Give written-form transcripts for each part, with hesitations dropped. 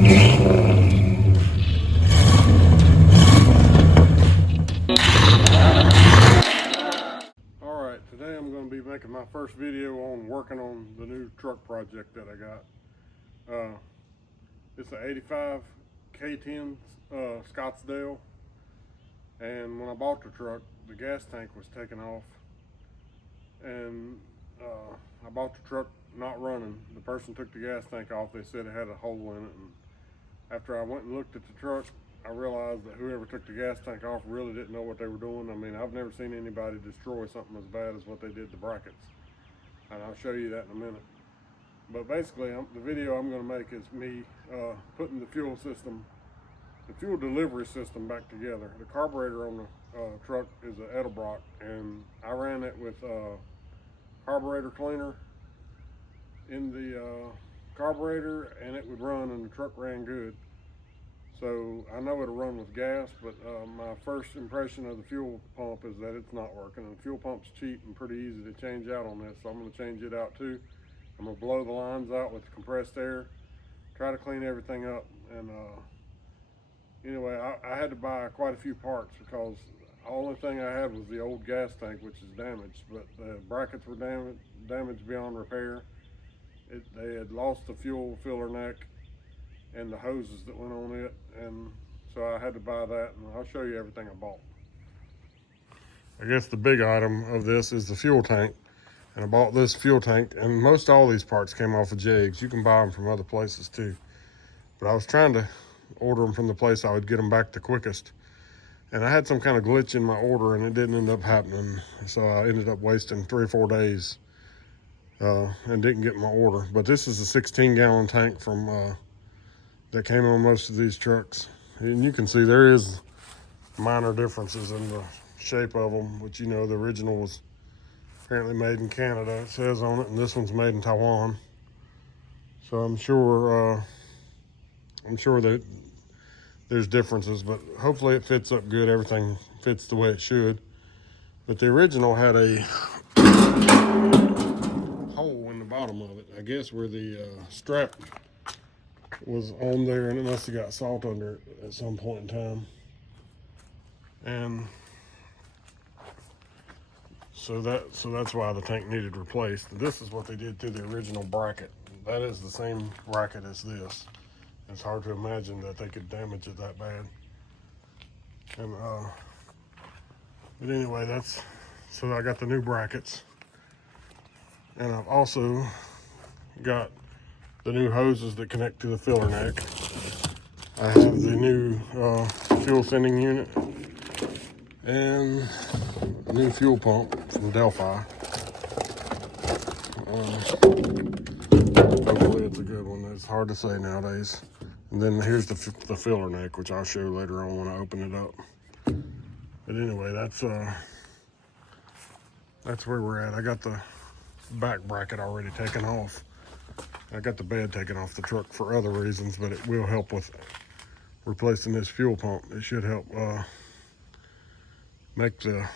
Alright, today I'm going to be making my first video on working on the new truck project that I got. It's an 85 K10 Scottsdale, and when I bought the truck, the gas tank was taken off, and I bought the truck not running. The person took the gas tank off. They said it had a hole in it, and after I went and looked at the truck, I realized that whoever took the gas tank off really didn't know what they were doing. I mean, I've never seen anybody destroy something as bad as what they did to brackets, and I'll show you that in a minute. But basically, the video I'm going to make is me putting the fuel system, the fuel delivery system back together. The carburetor on the truck is an Edelbrock, and I ran it with carburetor cleaner in the carburetor, and it would run, and the truck ran good. So I know it'll run with gas, but my first impression of the fuel pump is that it's not working. And the fuel pump's cheap and pretty easy to change out on this, so I'm going to change it out too. I'm going to blow the lines out with compressed air, try to clean everything up. And anyway, I had to buy quite a few parts because the only thing I had was the old gas tank, which is damaged, but the brackets were damaged beyond repair. They had lost the fuel filler neck and the hoses that went on it, and so I had to buy that, and I'll show you everything I bought. I guess the big item of this is the fuel tank, and I bought this fuel tank, and most all these parts came off of Jegs. You can buy them from other places too, but I was trying to order them from the place I would get them back the quickest, and I had some kind of glitch in my order, and it didn't end up happening, so I ended up wasting 3 or 4 days and didn't get my order. But this is a 16-gallon tank from that came on most of these trucks, and you can see there is minor differences in the shape of them, which, you know, the original was apparently made in Canada, it says on it, and this one's made in Taiwan. So I'm sure that there's differences, but hopefully it fits up good. Everything fits the way it should. But the original had a hole in the bottom of it, I guess where the strap was on there, and it must have got salt under it at some point in time. And so that's why the tank needed replaced. This is what they did to the original bracket. That is the same bracket as this. It's hard to imagine that they could damage it that bad. And but anyway, so I got the new brackets, and I've also got the new hoses that connect to the filler neck. I have the new fuel sending unit and a new fuel pump from Delphi. Hopefully it's a good one. It's hard to say nowadays. And then here's the filler neck, which I'll show later on when I open it up. But anyway, that's where we're at. I got the back bracket already taken off. I got the bed taken off the truck for other reasons, but it will help with replacing this fuel pump. It should help make the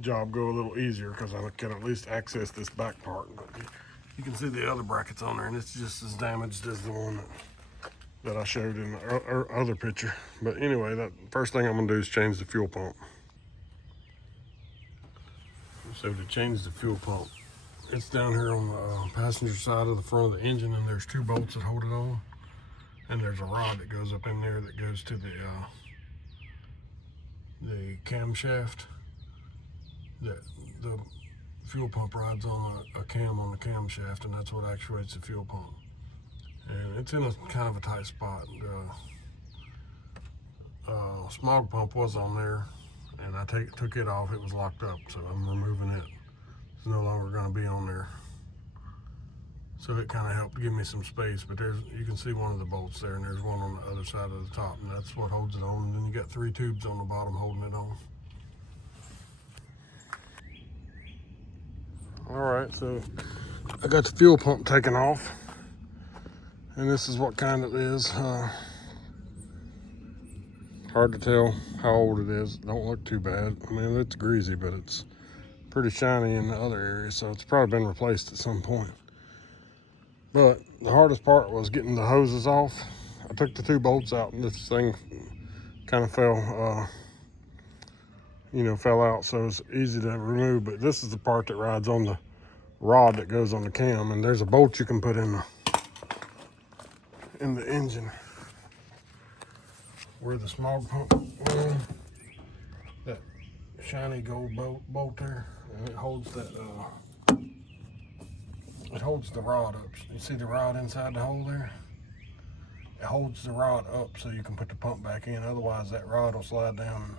job go a little easier because I can at least access this back part. But you can see the other brackets on there, and it's just as damaged as the one that I showed in the other picture. But anyway, that first thing I'm gonna do is change the fuel pump. So to change the fuel pump, it's down here on the passenger side of the front of the engine, and there's 2 bolts that hold it on, and there's a rod that goes up in there that goes to the camshaft. The fuel pump rides on a cam on the camshaft, and that's what actuates the fuel pump. And it's in a kind of a tight spot. Smog pump was on there, and I took it off. It was locked up, so I'm removing it. It's no longer going to be on there. So it kind of helped give me some space, but you can see one of the bolts there, and there's one on the other side of the top, and that's what holds it on. And then you got 3 tubes on the bottom holding it on. All right, so I got the fuel pump taken off, and this is what kind it is. Hard to tell how old it is. Don't look too bad. I mean, it's greasy, but it's pretty shiny in the other area, so it's probably been replaced at some point. But the hardest part was getting the hoses off. I took the 2 bolts out and this thing kind of fell, fell out, so it's easy to remove. But this is the part that rides on the rod that goes on the cam, and there's a bolt you can put in the engine where the smog pump went, that shiny gold bolt there, and it holds that it holds the rod up. You see the rod inside the hole there? It holds the rod up so you can put the pump back in. Otherwise that rod will slide down and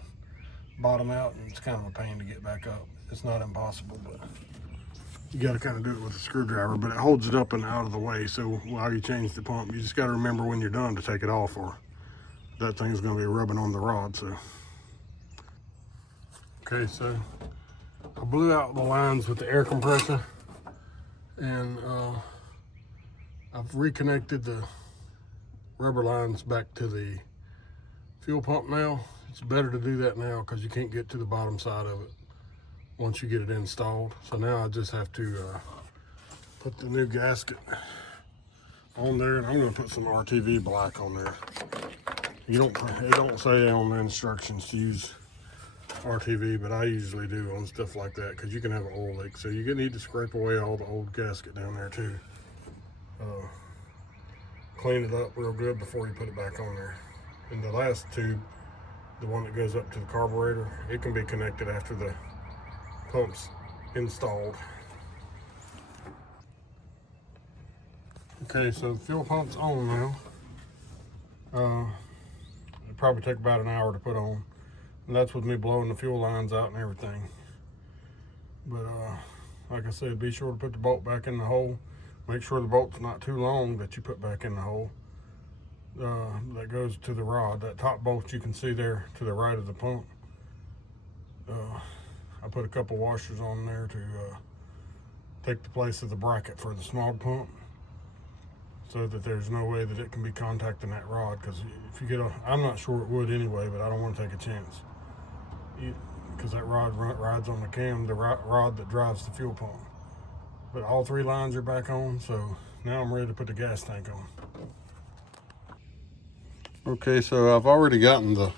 bottom out, and it's kind of a pain to get back up. It's not impossible, but you got to kind of do it with a screwdriver. But it holds it up and out of the way, so while you change the pump, you just got to remember when you're done to take it off, or that thing's going to be rubbing on the rod. So okay, so I blew out the lines with the air compressor, and I've reconnected the rubber lines back to the fuel pump now. It's better to do that now because you can't get to the bottom side of it once you get it installed. So now I just have to put the new gasket on there, and I'm going to put some RTV black on there. It don't say on the instructions to use RTV, but I usually do on stuff like that because you can have an oil leak. So you need to scrape away all the old gasket down there too. Clean it up real good before you put it back on there. And the last tube, the one that goes up to the carburetor, it can be connected after the pump's installed. Okay, so the fuel pump's on now. It'll probably take about an hour to put on. And that's with me blowing the fuel lines out and everything. But like I said, be sure to put the bolt back in the hole. Make sure the bolt's not too long that you put back in the hole. That goes to the rod. That top bolt you can see there to the right of the pump. I put a couple washers on there to take the place of the bracket for the smog pump, so that there's no way that it can be contacting that rod. Because if you get I'm not sure it would anyway, but I don't want to take a chance. Because that rod rides on the cam, the rod that drives the fuel pump. But all 3 lines are back on, so now I'm ready to put the gas tank on. Okay, so I've already gotten the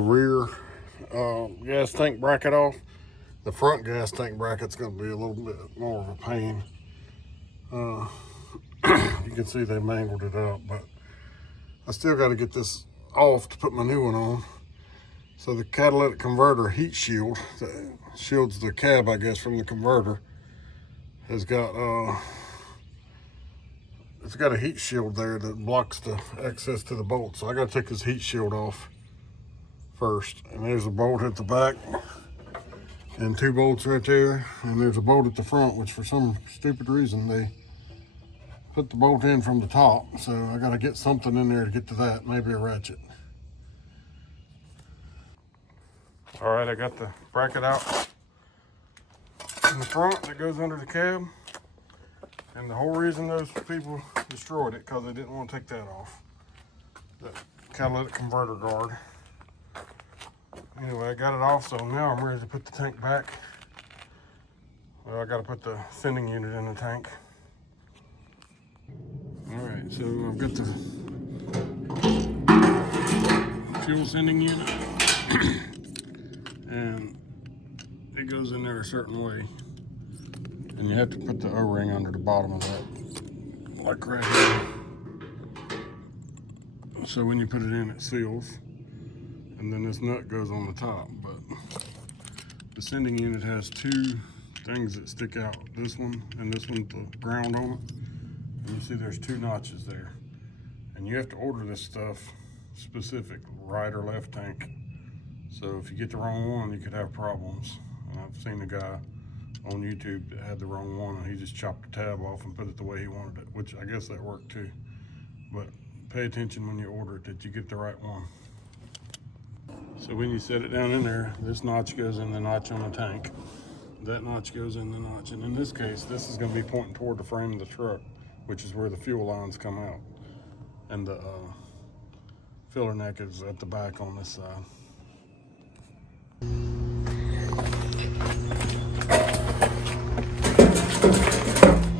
rear gas tank bracket off. The front gas tank bracket's going to be a little bit more of a pain. You can see they mangled it up, but I still got to get this off to put my new one on. So the catalytic converter heat shield that shields the cab, I guess, from the converter, has got it's got a heat shield there that blocks the access to the bolt. So I got to take this heat shield off first. And there's a bolt at the back and 2 bolts right there, and there's a bolt at the front, which for some stupid reason they put the bolt in from the top. So I got to get something in there to get to that, maybe a ratchet. All right, I got the bracket out in the front that goes under the cab, and the whole reason those people destroyed it because they didn't want to take that off, the catalytic converter guard. Anyway, I got it off, so now I'm ready to put the tank back. Well, I got to put the sending unit in the tank. All right, so I've got the fuel sending unit, and it goes in there a certain way, and you have to put the O-ring under the bottom of that, like right here. So when you put it in, it seals, and then this nut goes on the top. But the sending unit has 2 things that stick out, this one and this one, the ground on it. And you see there's 2 notches there, and you have to order this stuff specific, right or left tank. So if you get the wrong one, you could have problems. And I've seen a guy on YouTube that had the wrong one, and he just chopped the tab off and put it the way he wanted it, which I guess that worked too. But pay attention when you order it that you get the right one. So when you set it down in there, this notch goes in the notch on the tank. That notch goes in the notch. And in this case, this is going to be pointing toward the frame of the truck, which is where the fuel lines come out. And the filler neck is at the back on this side.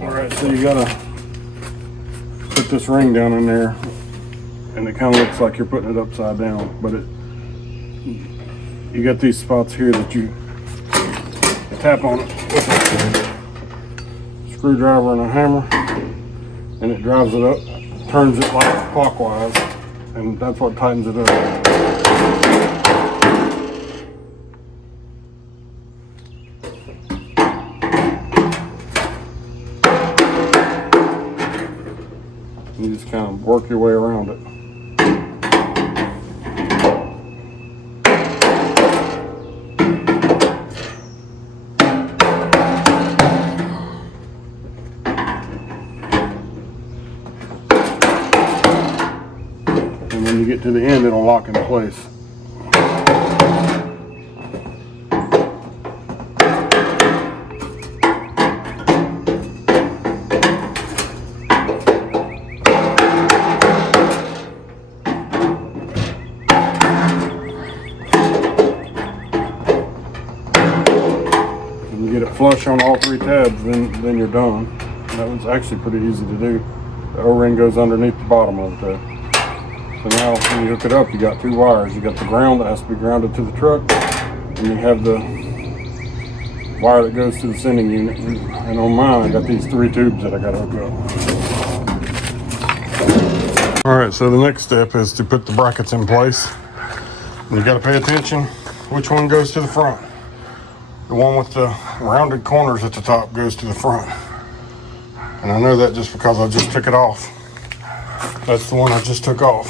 All right, so you gotta put this ring down in there, and it kind of looks like you're putting it upside down, but you got these spots here that you tap on it with a screwdriver and a hammer, and it drives it up, turns it like clockwise, and that's what tightens it up. You just kind of work your way around it. And when you get to the end, it'll lock in place. When you get it flush on all three tabs, then you're done. That was actually pretty easy to do. The O-ring goes underneath the bottom of the tab. So now when you hook it up, you got two wires. You got the ground that has to be grounded to the truck, and you have the wire that goes to the sending unit. And on mine, I got these three tubes that I got to hook up. All right, so the next step is to put the brackets in place. And you got to pay attention which one goes to the front. The one with the rounded corners at the top goes to the front. And I know that just because I just took it off. That's the one I just took off.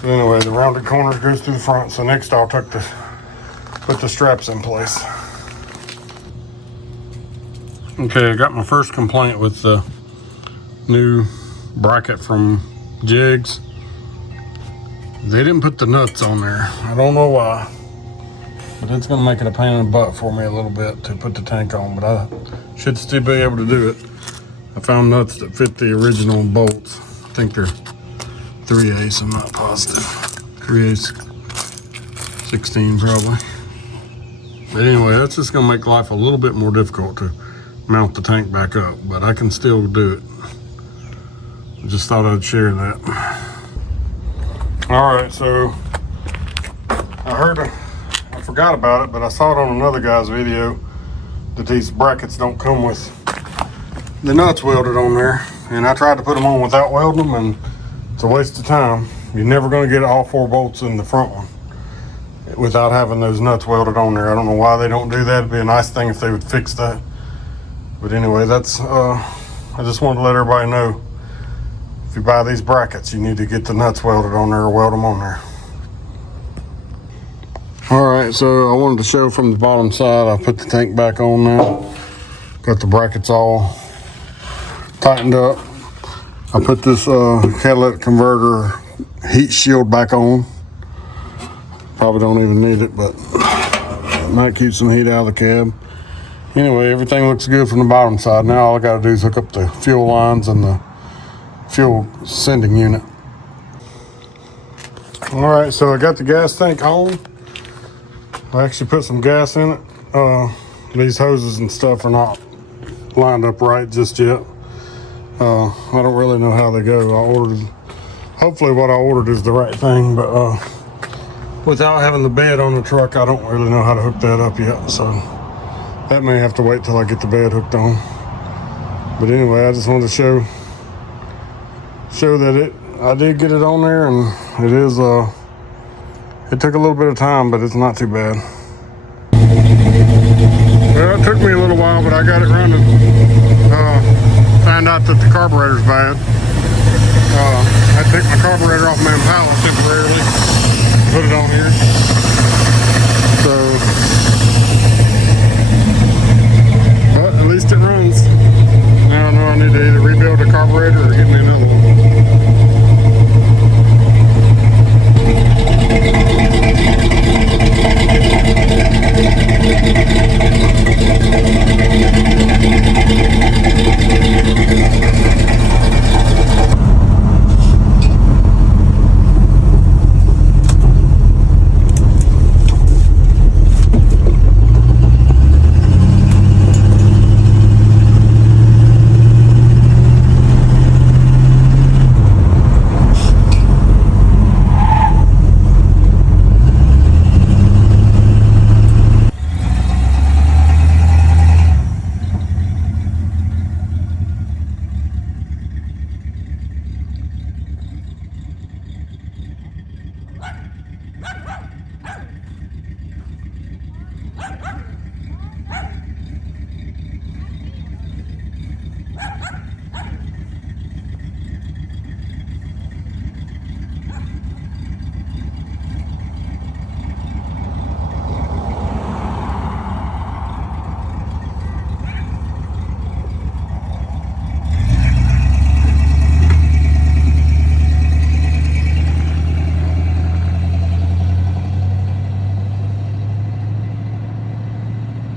So anyway, the rounded corners goes to the front. So next I'll put the straps in place. Okay, I got my first complaint with the new bracket from Jigs. They didn't put the nuts on there. I don't know why, but it's gonna make it a pain in the butt for me a little bit to put the tank on, but I should still be able to do it. I found nuts that fit the original bolts. I think they're 3/8, I'm not positive. 3/8, 16 probably. But anyway, that's just gonna make life a little bit more difficult to mount the tank back up, but I can still do it. I just thought I'd share that. All right, so I forgot about it, but I saw it on another guy's video that these brackets don't come with the nuts welded on there, and I tried to put them on without welding them, and it's a waste of time. You're never going to get all 4 bolts in the front one without having those nuts welded on there. I don't know why they don't do that. It'd be a nice thing if they would fix that. But anyway, that's I just wanted to let everybody know, if you buy these brackets, you need to get the nuts welded on there or weld them on there. All right, so I wanted to show from the bottom side. I put the tank back on now. Got the brackets all tightened up. I put this catalytic converter heat shield back on. Probably don't even need it, but it might keep some heat out of the cab. Anyway, everything looks good from the bottom side. Now all I gotta do is hook up the fuel lines and the fuel sending unit. All right, so I got the gas tank on. I actually put some gas in it. These hoses and stuff are not lined up right just yet. I don't really know how they go. Hopefully what I ordered is the right thing, but without having the bed on the truck, I don't really know how to hook that up yet. So that may have to wait till I get the bed hooked on. But anyway, I just wanted to show that I did get it on there, and it is it took a little bit of time, but it's not too bad. Well, it took me a little while, but I got it running. Found out that the carburetor's bad. I took my carburetor off my Impala temporarily, put it on here. So, but at least it runs. Now I know I need to either rebuild the carburetor or get me